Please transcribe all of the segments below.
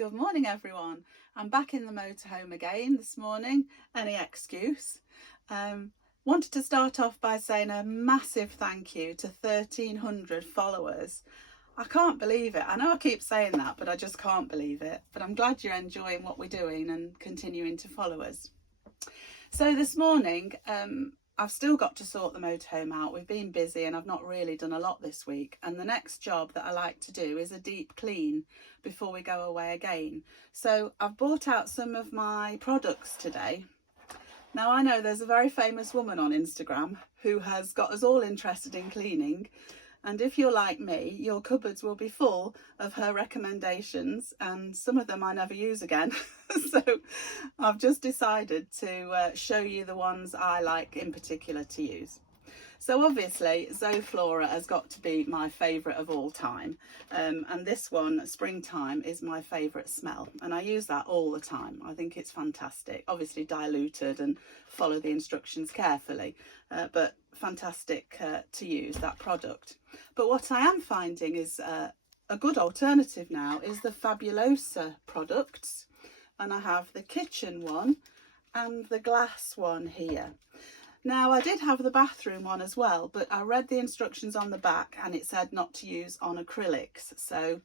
Good morning everyone. I'm back in the motorhome again this morning, any excuse. Wanted to start off by saying a massive thank you to 1,300 followers. I can't believe it. I know I keep saying that, but I just can't believe it. But I'm glad you're enjoying what we're doing and continuing to follow us. So this morning, I've still got to sort the motorhome out. We've been busy and I've not really done a lot this week. And the next job that I like to do is a deep clean before we go away again. So I've brought out some of my products today. Now I know there's a very famous woman on Instagram who has got us all interested in cleaning. And if you're like me, your cupboards will be full of her recommendations, and some of them I never use again. So I've just decided to show you the ones I like in particular to use. So obviously Zoflora has got to be my favourite of all time, and this one, Springtime, is my favourite smell, and I use that all the time. I think it's fantastic, obviously diluted and follow the instructions carefully, but fantastic to use that product. But what I am finding is a good alternative now is the Fabulosa products, and I have the kitchen one and the glass one here. Now I did have the bathroom one as well, but I read the instructions on the back and it said not to use on acrylics, so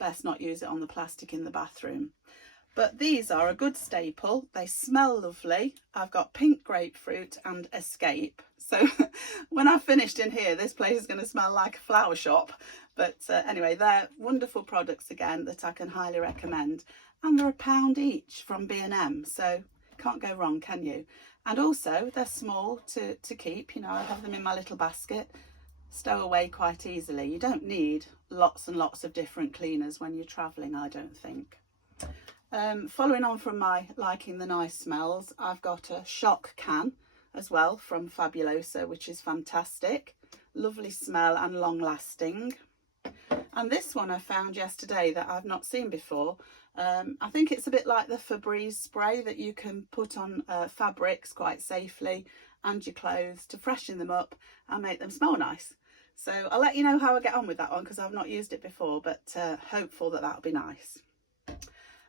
best not use it on the plastic in the bathroom. But these are a good staple. They smell lovely. I've got pink grapefruit and escape. So when I've finished in here, this place is going to smell like a flower shop. But anyway, they're wonderful products again that I can highly recommend. And they're £1 each from B&M, so can't go wrong, can you? And also they're small to keep. You know, I have them in my little basket, stow away quite easily. You don't need lots and lots of different cleaners when you're travelling, I don't think. Following on from my liking the nice smells, I've got a shock can as well from Fabulosa, which is fantastic. Lovely smell and long lasting. And this one I found yesterday that I've not seen before. I think it's a bit like the Febreze spray that you can put on fabrics quite safely and your clothes to freshen them up and make them smell nice. So I'll let you know how I get on with that one because I've not used it before, but hopeful that that'll be nice.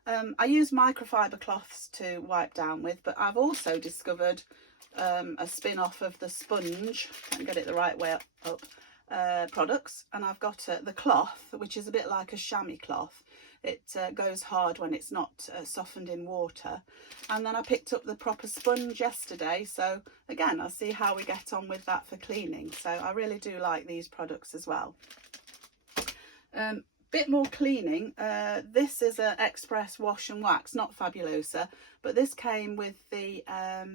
I use microfiber cloths to wipe down with, but I've also discovered a spin-off of the sponge, can't get it the right way up, products, and I've got the cloth, which is a bit like a chamois cloth. It goes hard when it's not softened in water. And then I picked up the proper sponge yesterday, so again I'll see how we get on with that for cleaning. So I really do like these products as well. Bit more cleaning. This is an express wash and wax, not Fabulosa, but this came with the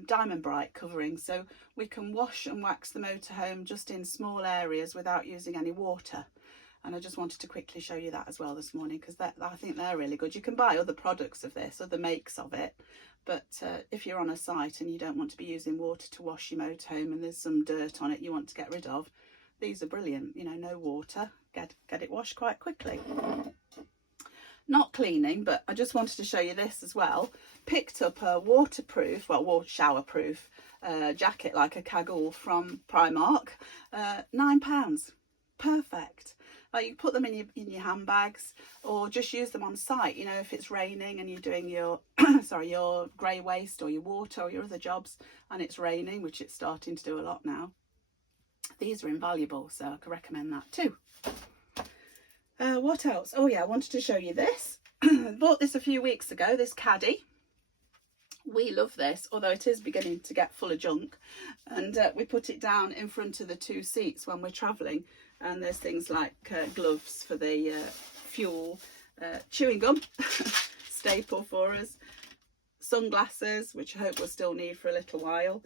Diamond Bright covering, so we can wash and wax the motorhome just in small areas without using any water. And I just wanted to quickly show you that as well this morning because I think they're really good. You can buy other products of this, other makes of it, but if you're on a site and you don't want to be using water to wash your motorhome and there's some dirt on it you want to get rid of, these are brilliant. You know, no water, get it washed quite quickly. Not cleaning, but I just wanted to show you this as well. Picked up a waterproof, well, showerproof jacket like a cagoule from Primark, £9. Perfect. Like you put them in your handbags or just use them on site, you know, if it's raining and you're doing your your grey waste or your water or your other jobs and it's raining, which it's starting to do a lot now. These are invaluable, so I could recommend that too. What else? Oh yeah, I wanted to show you this. I bought this a few weeks ago, this caddy. We love this, although it is beginning to get full of junk, and we put it down in front of the 2 seats when we're travelling, and there's things like gloves for the fuel, chewing gum, staple for us, sunglasses, which I hope we'll still need for a little while,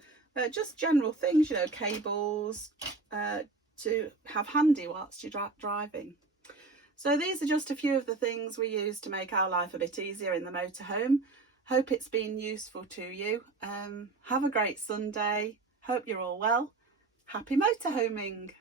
just general things, you know, cables to have handy whilst you're driving. So these are just a few of the things we use to make our life a bit easier in the motorhome. Hope it's been useful to you. Have a great Sunday. Hope you're all well. Happy motorhoming.